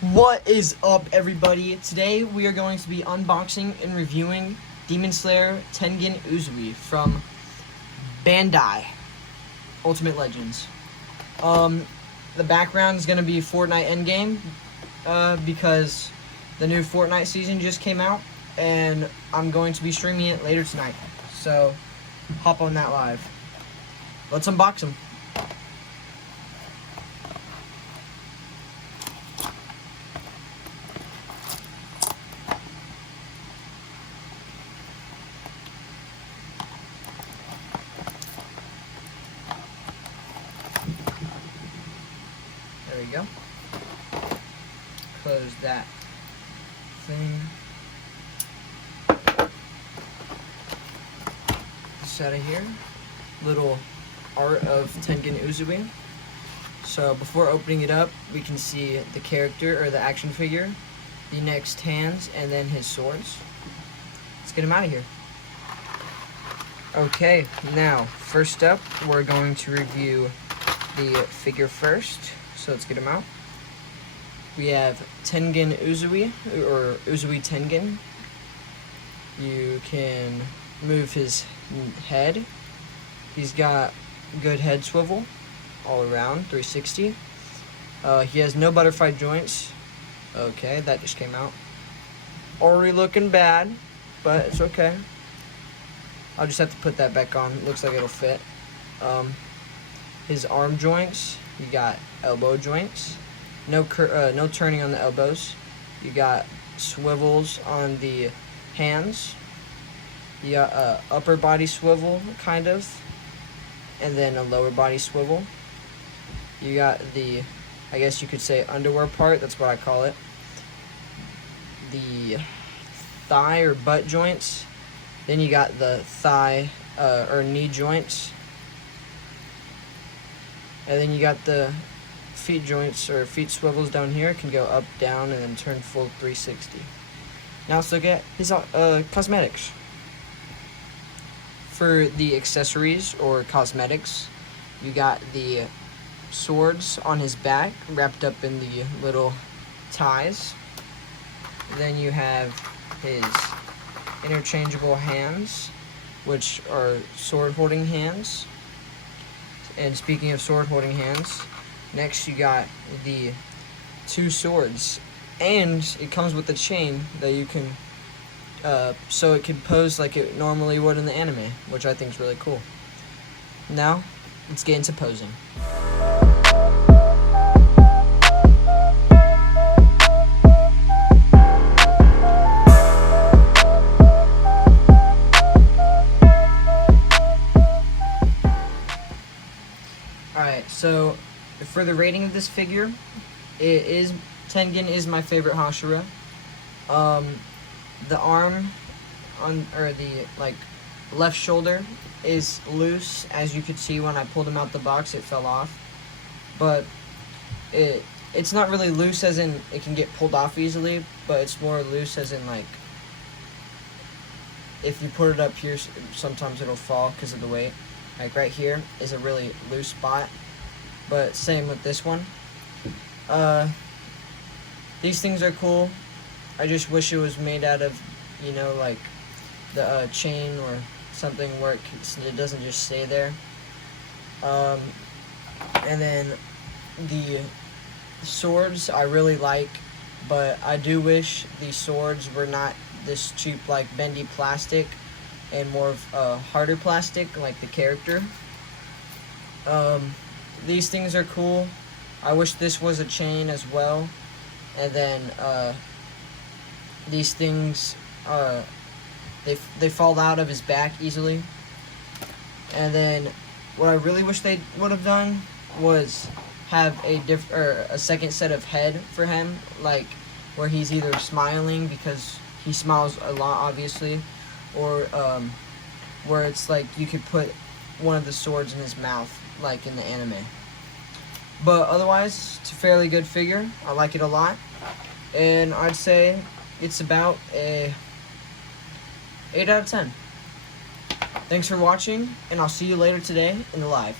What is up, everybody? Today we are going to be unboxing and reviewing Demon Slayer Tengen Uzui from Bandai Ultimate Legends. The background is going to be Fortnite Endgame because the new Fortnite season just came out, and I'm going to be streaming it later tonight. So hop on that live. Let's unbox them. There we go. Close that thing. This out of here. Little art of Tengen Uzui. So before opening it up, we can see the character or the action figure, the next hands, and then his swords. Let's get him out of here. Okay, now first up, we're going to review the figure first. So let's get him out. We have Tengen Uzui, or Uzui Tengen. You can move his head. He's got good head swivel all around, 360. He has no butterfly joints. Okay, that just came out. Already looking bad, but it's okay. I'll just have to put that back on. Looks like it'll fit. His arm joints, you got elbow joints. No turning on the elbows. You got swivels on the hands. You got upper body swivel, kind of, and then a lower body swivel. You got the, I guess you could say, underwear part. That's what I call it. The thigh or butt joints. Then you got the thigh or knee joints. And then you got the feet joints or feet swivels down here. It can go up, down, and then turn full 360. Now let's look at his cosmetics. For the accessories or cosmetics, you got the swords on his back wrapped up in the little ties. Then you have his interchangeable hands, which are sword holding hands. And speaking of sword holding hands, next you got the two swords, and it comes with a chain that you can so it can pose like it normally would in the anime, which I think is really cool. Now let's get into posing. Alright, so for the rating of this figure, Tengen is my favorite Hashira. The arm on, or the left shoulder is loose. As you could see when I pulled him out the box, it fell off. But it's not really loose as in it can get pulled off easily, but it's more loose as in if you put it up here, sometimes it'll fall because of the weight. Like right here is a really loose spot, but same with this one. These things are cool. I just wish it was made out of, like the chain or something where it doesn't just stay there. And then the swords I really like, but I do wish the swords were not this cheap like bendy plastic and more of harder plastic like the character. These things are cool. I wish this was a chain as well. And then these things they fall out of his back easily. And then what I really wish they would have done was have a second set of head for him, like where he's either smiling because he smiles a lot obviously, or where it's like you could put one of the swords in his mouth like in the anime. But otherwise, it's a fairly good figure. I like it a lot, and I'd say it's about a 8 out of 10. Thanks for watching, and I'll see you later today in the live.